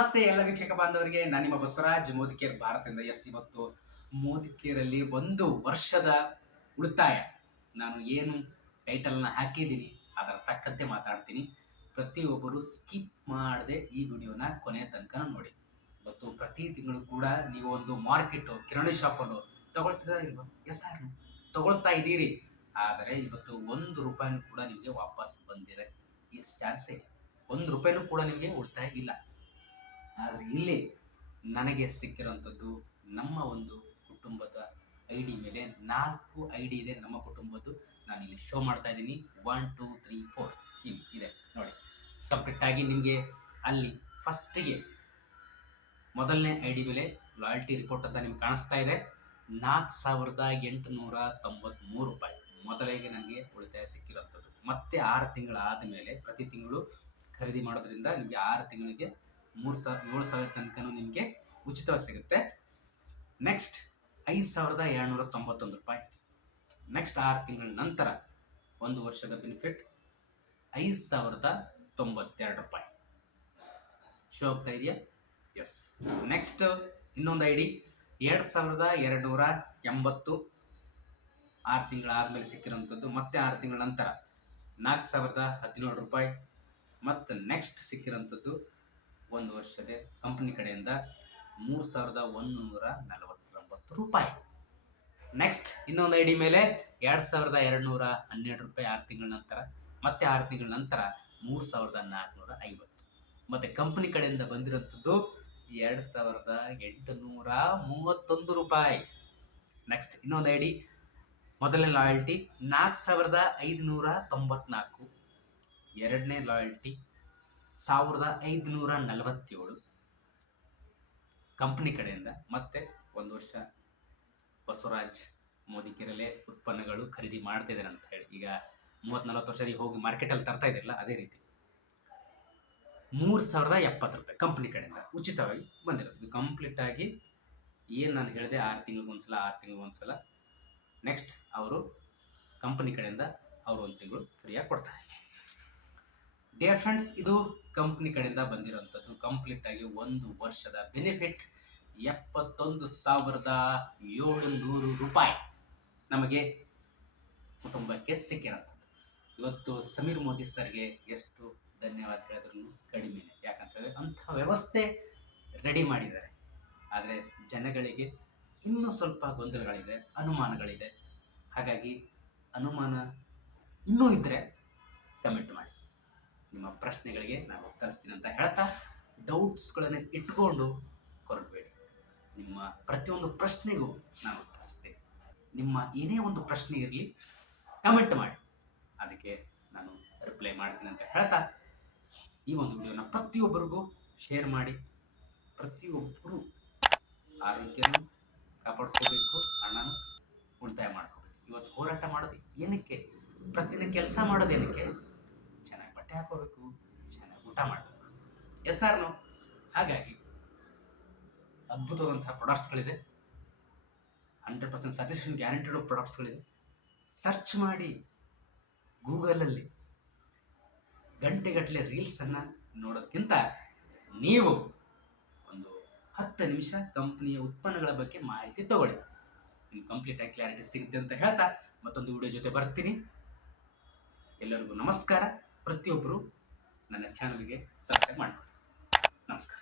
ನಮಸ್ತೆ ಎಲ್ಲ ವೀಕ್ಷಕ ಬಾಂಧವರಿಗೆ. ನಾನು ನಿಮ್ಮ ಬಸವರಾಜ್ ಮೋದಿಕೇರ್ ಭಾರತದಿಂದ. ಇವತ್ತು ಮೋದಿಕೇರಲ್ಲಿ 1 ವರ್ಷದ ಉಳಿತಾಯ ನಾನು ಏನು ಟೈಟಲ್ನ ಹಾಕಿದ್ದೀನಿ ಅದರ ತಕ್ಕಂತೆ ಮಾತಾಡ್ತೀನಿ. ಪ್ರತಿಯೊಬ್ಬರು ಸ್ಕಿಪ್ ಮಾಡದೆ ಈ ವಿಡಿಯೋನ ಕೊನೆಯ ತನಕ ನೋಡಿ. ಇವತ್ತು ಪ್ರತಿ ತಿಂಗಳು ಕೂಡ ನೀವು ಒಂದು ಮಾರ್ಕೆಟು ಕಿರಾಣಿ ಶಾಪಲ್ಲೋ ತಗೊಳ್ತೀರಾ ಇಲ್ವಾ? ಎಸ್ ಆರ್ ತಗೊಳ್ತಾ ಇದ್ದೀರಿ. ಆದರೆ ಇವತ್ತು 1 ರೂಪಾಯಿನೂ ಕೂಡ ನಿಮಗೆ ವಾಪಸ್ ಬಂದಿರೋ ಚಾನ್ಸೇ ಇಲ್ಲ. 1 ರೂಪಾಯಿನೂ ಕೂಡ ನಿಮಗೆ ಉಳಿತಾಯ ಇಲ್ಲ. ಆದರೆ ಇಲ್ಲಿ ನನಗೆ ಸಿಕ್ಕಿರೋಂಥದ್ದು ನಮ್ಮ ಒಂದು ಕುಟುಂಬದ ಐ ಡಿ ಮೇಲೆ 4 ಐ ಡಿ ಇದೆ ನಮ್ಮ ಕುಟುಂಬದ್ದು. ನಾನು ಇಲ್ಲಿ ಶೋ ಮಾಡ್ತಾ ಇದ್ದೀನಿ. 1 2 3 4 ಇಲ್ಲಿ ಇದೆ ನೋಡಿ. ಸಪ್ರೇಟಾಗಿ ನಿಮಗೆ ಅಲ್ಲಿ ಫಸ್ಟಿಗೆ ಮೊದಲನೇ ಐ ಡಿ ಮೇಲೆ ಲಾಯಲ್ಟಿ ರಿಪೋರ್ಟ್ ಅಂತ ನಿಮ್ಗೆ ಕಾಣಿಸ್ತಾ ಇದೆ. 4,893 ರೂಪಾಯಿ ಮೊದಲಿಗೆ ನನಗೆ ಉಳಿತಾಯ ಸಿಕ್ಕಿರೋಂಥದ್ದು. ಮತ್ತೆ 6 ತಿಂಗಳಾದ ಮೇಲೆ ಪ್ರತಿ ತಿಂಗಳು ಖರೀದಿ ಮಾಡೋದ್ರಿಂದ ನಿಮಗೆ 6 ತಿಂಗಳಿಗೆ 7,000 ತನಕ ನಿಮಗೆ ಉಚಿತವಾಗಿ ಸಿಗುತ್ತೆ. ನೆಕ್ಸ್ಟ್ 5,291 ರೂಪಾಯಿ. ನೆಕ್ಸ್ಟ್ 6 ತಿಂಗಳ ನಂತರ 1 ವರ್ಷದ ಬೆನಿಫಿಟ್ 5,092 ರೂಪಾಯಿ. ಶೋ ಆಗ್ತಾ ಇದೆಯಾ? ಎಸ್. ನೆಕ್ಸ್ಟ್ ಇನ್ನೊಂದು ಐ ಡಿ 2,280 6 ತಿಂಗಳಾದ್ಮೇಲೆ ಸಿಕ್ಕಿರೋಂಥದ್ದು. ಮತ್ತೆ 6 ತಿಂಗಳ ನಂತರ 4,017 ರೂಪಾಯಿ. ಮತ್ತು ನೆಕ್ಸ್ಟ್ ಸಿಕ್ಕಿರೋಂಥದ್ದು 1 ವರ್ಷದ ಕಂಪನಿ ಕಡೆಯಿಂದ 3,149 ರೂಪಾಯಿ. ನೆಕ್ಸ್ಟ್ ಇನ್ನೊಂದು ಐ ಡಿ ಮೇಲೆ 2,212 ರೂಪಾಯಿ 6 ತಿಂಗಳ ನಂತರ. ಮತ್ತೆ 6 ತಿಂಗಳ ನಂತರ 3,450. ಮತ್ತು ಕಂಪನಿ ಕಡೆಯಿಂದ ಬಂದಿರೋಂಥದ್ದು 2,831 ರೂಪಾಯಿ. ನೆಕ್ಸ್ಟ್ ಇನ್ನೊಂದು ಐ ಡಿ ಮೊದಲನೇ ಲಾಯಲ್ಟಿ 4,594. ಎರಡನೇ ಲಾಯಲ್ಟಿ 1,547 ಕಂಪನಿ ಕಡೆಯಿಂದ. ಮತ್ತೆ 1 ವರ್ಷ ಬಸವರಾಜ್ ಮೋದಿಕೇರಲ್ಲೇ ಉತ್ಪನ್ನಗಳು ಖರೀದಿ ಮಾಡ್ತಾ ಇದ್ದಾರೆ ಅಂತ ಹೇಳಿ. ಈಗ 30-40 ವರ್ಷದಲ್ಲಿ ಹೋಗಿ ಮಾರ್ಕೆಟಲ್ಲಿ ತರ್ತಾ ಇದ್ದಿರಲ್ಲ, ಅದೇ ರೀತಿ 3,070 ರೂಪಾಯಿ ಕಂಪನಿ ಕಡೆಯಿಂದ ಉಚಿತವಾಗಿ ಬಂದಿರೋದು. ಇದು ಕಂಪ್ಲೀಟ್ ಆಗಿ ಏನು ನಾನು ಹೇಳಿದೆ 6 ತಿಂಗಳಿಗೊಂದ್ಸಲ ನೆಕ್ಸ್ಟ್ ಅವರು ಕಂಪನಿ ಕಡೆಯಿಂದ ಅವರು 1 ತಿಂಗಳು ಫ್ರೀಯಾಗಿ ಕೊಡ್ತಾರೆ. ಡಿಯರ್ ಫ್ರೆಂಡ್ಸ್, ಇದು ಕಂಪ್ನಿ ಕಡೆಯಿಂದ ಬಂದಿರೋಂಥದ್ದು. ಕಂಪ್ಲೀಟ್ ಆಗಿ 1 ವರ್ಷದ ಬೆನಿಫಿಟ್ 71,700 ರೂಪಾಯಿ ನಮಗೆ ಕುಟುಂಬಕ್ಕೆ ಸಿಕ್ಕಿರೋಂಥದ್ದು. ಇವತ್ತು ಸಮೀರ್ ಮೋದಿ ಸರ್ಗೆ ಎಷ್ಟು ಧನ್ಯವಾದ ಹೇಳಿದ್ರು ಕಡಿಮೆನೆ. ಯಾಕಂತಂದರೆ ಅಂಥ ವ್ಯವಸ್ಥೆ ರೆಡಿ ಮಾಡಿದ್ದಾರೆ. ಆದರೆ ಜನಗಳಿಗೆ ಇನ್ನೂ ಸ್ವಲ್ಪ ಗೊಂದಲಗಳಿದೆ, ಅನುಮಾನಗಳಿದೆ. ಹಾಗಾಗಿ ಅನುಮಾನ ಇನ್ನೂ ಇದ್ದರೆ ಕಮೆಂಟ್ ಮಾಡಿ. ನಿಮ್ಮ ಪ್ರಶ್ನೆಗಳಿಗೆ ನಾನು ಉತ್ತರಿಸ್ತೀನಿ ಅಂತ ಹೇಳ್ತಾ, ಡೌಟ್ಸ್ಗಳನ್ನು ಇಟ್ಕೊಂಡು ಕೊರಡಬೇಡಿ. ನಿಮ್ಮ ಪ್ರತಿಯೊಂದು ಪ್ರಶ್ನೆಗೂ ನಾನು ಉತ್ತರಿಸ್ತೇನೆ. ನಿಮ್ಮ ಏನೇ ಒಂದು ಪ್ರಶ್ನೆ ಇರಲಿ ಕಮೆಂಟ್ ಮಾಡಿ, ಅದಕ್ಕೆ ನಾನು ರಿಪ್ಲೈ ಮಾಡ್ತೀನಿ ಅಂತ ಹೇಳ್ತಾ ಈ ಒಂದು ವಿಡಿಯೋನ ಪ್ರತಿಯೊಬ್ಬರಿಗೂ ಶೇರ್ ಮಾಡಿ. ಪ್ರತಿಯೊಬ್ಬರು ಆರೋಗ್ಯನೂ ಕಾಪಾಡ್ಕೋಬೇಕು, ಹಣನೂ ಉಳಿತಾಯ ಮಾಡ್ಕೋಬೇಕು. ಇವತ್ತು ಹೋರಾಟ ಮಾಡೋದು ಏನಕ್ಕೆ? ಪ್ರತಿದಿನ ಕೆಲಸ ಮಾಡೋದು ಏನಕ್ಕೆ? ಚೆನ್ನಾಗಿ ಬಟ್ಟೆ ಹಾಕೋಬೇಕು, ಚೆನ್ನಾಗಿ ಊಟ ಮಾಡಬೇಕು. Yes or no? ಹಾಗಾಗಿ ಅದ್ಭುತವಾದಂತಹ ಪ್ರಾಡಕ್ಟ್ಸ್ಗಳಿದೆ. 100% ಸಜೆಷನ್ ಗ್ಯಾರಂಟಿಡ್ ಪ್ರಾಡಕ್ಟ್ಸ್ಗಳಿದೆ. ಸರ್ಚ್ ಮಾಡಿ ಗೂಗಲಲ್ಲಿ ಗಂಟೆಗಟ್ಟಲೆ ರೀಲ್ಸನ್ನು ನೋಡೋದಕ್ಕಿಂತ ನೀವು ಒಂದು 10 ನಿಮಿಷ ಕಂಪ್ನಿಯ ಉತ್ಪನ್ನಗಳ ಬಗ್ಗೆ ಮಾಹಿತಿ ತಗೊಳ್ಳಿ. ನಿಮ್ಗೆ ಕಂಪ್ಲೀಟ್ ಆಗಿ ಕ್ಲಾರಿಟಿ ಸಿಗುತ್ತೆ ಅಂತ ಹೇಳ್ತಾ ಮತ್ತೊಂದು ವಿಡಿಯೋ ಜೊತೆ ಬರ್ತೀನಿ. ಎಲ್ಲರಿಗೂ ನಮಸ್ಕಾರ. ಪ್ರತಿಯೊಬ್ಬರು ನನ್ನ ಚಾನಲ್ಗೆ ಸಬ್ಸ್ಕ್ರೈಬ್ ಮಾಡ್ಕೊಳ್ಳಿ. ನಮಸ್ಕಾರ.